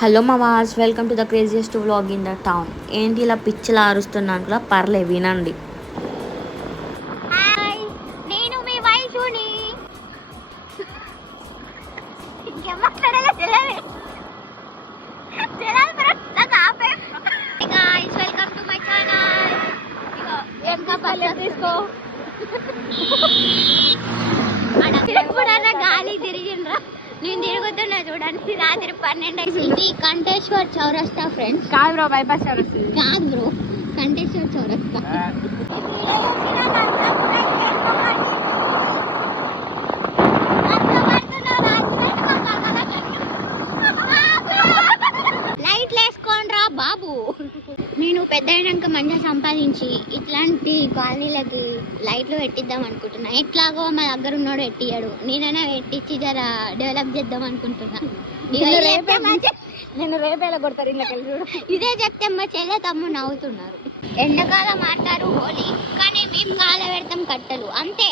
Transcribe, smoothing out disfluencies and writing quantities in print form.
Hello మావాస్, welcome to the craziest vlog in the town. ఏంటి ఇలా పిచ్చిలా అరుస్తున్నాను కూడా పర్లే వినండి. హాయ్, నేను మీ వైషుని. ఇంకేం మాట్లాడాలో తెలియదు. Guys, welcome to my channel. ఇంకా పల్లె తీసుకో. ఎప్పుడన్నా గాలి తిరిగిండ్రా? నేను తిరుగుతున్నా చూడండి. రాత్రి 12 అయింది. కంటేశ్వర్ చౌరస్తా ఫ్రెండ్స్. కాదు బ్రో, బైపాస్ చౌరస్తా. కాదు బ్రో, కంటేశ్వర్ చౌరస్తా. లైట్లు వేసుకోండ్రా బాబు. నేను పెద్ద అయినాక మంచిగా సంపాదించి ఇట్లాంటి కాలనీలకి లైట్లు పెట్టిద్దాం అనుకుంటున్నా. ఎట్లాగో మా దగ్గర ఉన్నాడు ఎట్టియాడు, నేనైనా పెట్టించి జర డెవలప్ చేద్దాం అనుకుంటున్నా. నేను రేపేలా కొడతారు ఇళ్ళకి చూడు. ఇదే చెప్తే మా చెల్లె తమ్ముడు నవ్వుతున్నారు. ఎండాకాలం ఆడతారు హోలీ, కానీ మేము కాల పెడతాం కట్టలు. అంతే,